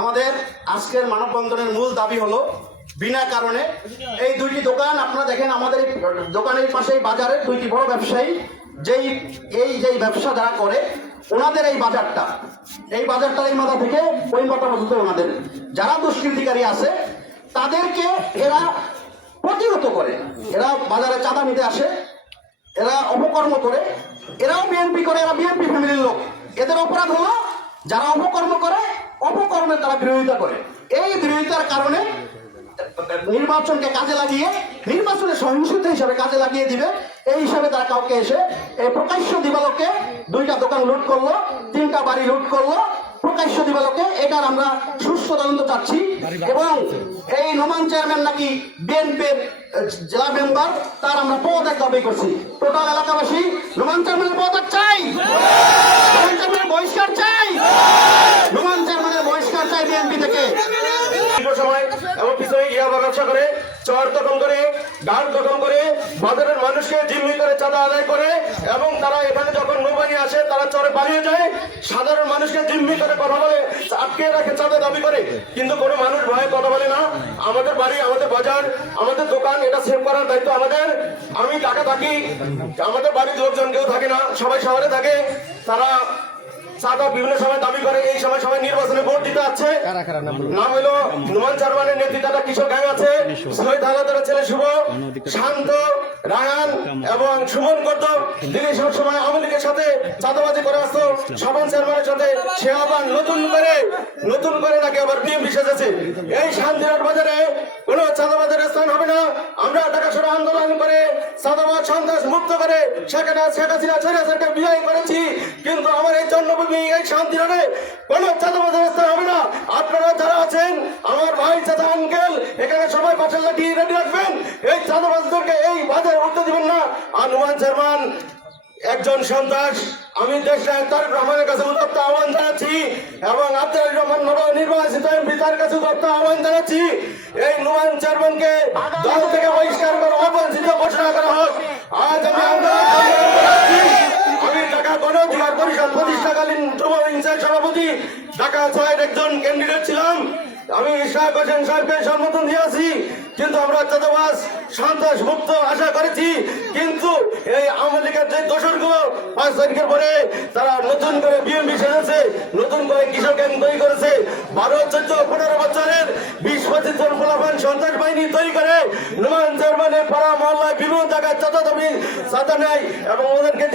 আমাদের আজকের মানববন্ধনের মূল দাবি হলো বিনা কারণে এই দুইটি দোকান আপনারা দেখেন, আমাদের দোকানের পাশে বাজারে দুইটি বড় ব্যবসায়ী যেই ব্যবসা যারা করে ওনাদের এই বাজারটা এই মাথা থেকে ওই মাথা পর্যন্ত ওনাদের যারা দুষ্কৃতিকারী আছে তাদেরকে এরা প্রতিহত করে। এরা বাজারে চাঁদা নিতে আসে, এরা অপকর্ম করে, এরাও বিএনপি করে, এরা বিএনপি ফ্যামিলির লোক। এদের অপরাধ হলো যারা অপকর্ম করে, অপকর্মে তারা বিরোধিতা করে। এই বিরোধিতার কারণে নির্বাচনকে কাজে লাগিয়ে, নির্বাচনের সহিংসতা হিসাবে কাজে লাগিয়ে দিবে এই হিসাবে তারা কাউকে এসে প্রকাশ্য দিবালোকে দুইটা দোকান লুট করলো, 3টা বাড়ি লুট করলো প্রকাশ্য দিবালোকে। এটার আমরা সুষ্ঠু তদন্ত চাচ্ছি। এবং এই নোমান চেয়ারম্যান নাকি বিএনপির জেলা মেম্বার, তার আমরা পদত্যাগ দাবি করছি। টোটাল এলাকাবাসী নোমান চেয়ারম্যানের পদত্যাগ চাই, নোমান চেয়ারম্যানের বহিষ্কার চাই, নোমান চেয়ারম্যানের বহিষ্কার চাই বিএনপি থেকে। সময় এবং পিছনে ইয়াবা ব্যবসা করে, চর দখল করে, গান দখল করে, বাজারের মানুষকে জিম্মি করে চাঁদা আদায় করে, এবং তারা এখানে যখন নৌবাহিনী আসে তারা চরে পালিয়ে যায়, সাধারণ মানুষকে জিম্মি করে কথা বলে, আটকে রাখে, চাঁদা দাবি করে। কিন্তু কোনো মানুষ ভয়ে কথা বলে না। আমাদের বাড়ি, আমাদের বাজার, আমাদের দোকান, এটা সেভ করার দায়িত্ব আমাদের। আমি ঢাকা থাকি, আমাদের বাড়ির লোকজন কেউ থাকে না, সবাই শহরে থাকে। তারা চাঁদা বিভিন্ন সময় দাবি করে। এই সময় সবাই নির্বাচনে ভোট দিতে আছে। নাম হলো নোমান চেয়ারম্যানের নেতৃত্বে কিশোর গ্যাং আছে, শহীদ আলাদার ছেলে শুভ, শান্ত, রায়ান এবং সুমন গর্দ। তিনি সবসময় আওয়ামী লীগের সাথে চাঁদাবাজি করে আসতো, স্বপন চেয়ারম্যানের সাথে। সে আবার নতুন করে নাকি আবার বিএনপি সেজেছে। এই শান্তিরহাট বাজারে কোনো চাঁদাবাজের স্থান হবে না। আমরা ঢাকা শহরে আন্দোলন করে চাঁদাবাজ সন্ত্রাস মুক্ত করে শেখ হাসিনা 4,000টা বিজয় করেছি। কিন্তু আমার এই জন্মভূমি এই শান্তিরহাটে কোনো চাঁদাবাজের স্থান হবে না। আপনারা যারা আছেন, আমার ভাই চাচা আঙ্কেল, এখানে সবাই পাশের লাঠি রেডি রাখবেন। এই চাঁদাবাজদেরকে এই বাজারে উঠতে দিবেন না। আর নোমান চেয়ারম্যান একজন সন্ত্রাস। আমি দেশনায়ক তারেক রহমানের কাছে উদাত্ত আহ্বান জানাচ্ছি এবং আব্দুল রহমান নবনির্বাচিত এমপি তার কাছে উদাত্ত আহ্বান জানাচ্ছি, এই নোমান চেয়ারম্যানকে দল থেকে বহিষ্কার করে অবাঞ্ছিত ঘোষণা করা হোক। আজ আমি ঢাকা গণ অধিকার পরিষদ প্রতিষ্ঠাকালীন যুব হিংসার সভাপতি, ঢাকা 6-এর একজন ক্যান্ডিডেট ছিলাম। আমি ইশরাক হোসেন সাহেবকে সমর্থন দিয়েছি, কিন্তু আমরা চাঁদাবাজ সন্ত্রাস মুক্ত আশা করেছি। কিন্তু এই আওয়ামী লীগের যে দোসরগুলো 5 তারিখের পরে তারা নতুন করে বিএনপি সেজেছে, নতুন করে কিশোর গ্যাং তৈরি করেছে। 12, 14, 15 বছরের 20-25 জন পোলাপান সন্ত্রাস বাহিনী তৈরি করে নোমান চেয়ারম্যানের পাড়া মহল্লায় বিভিন্ন জায়গায় চাঁদা নেয় এবং ওদেরকে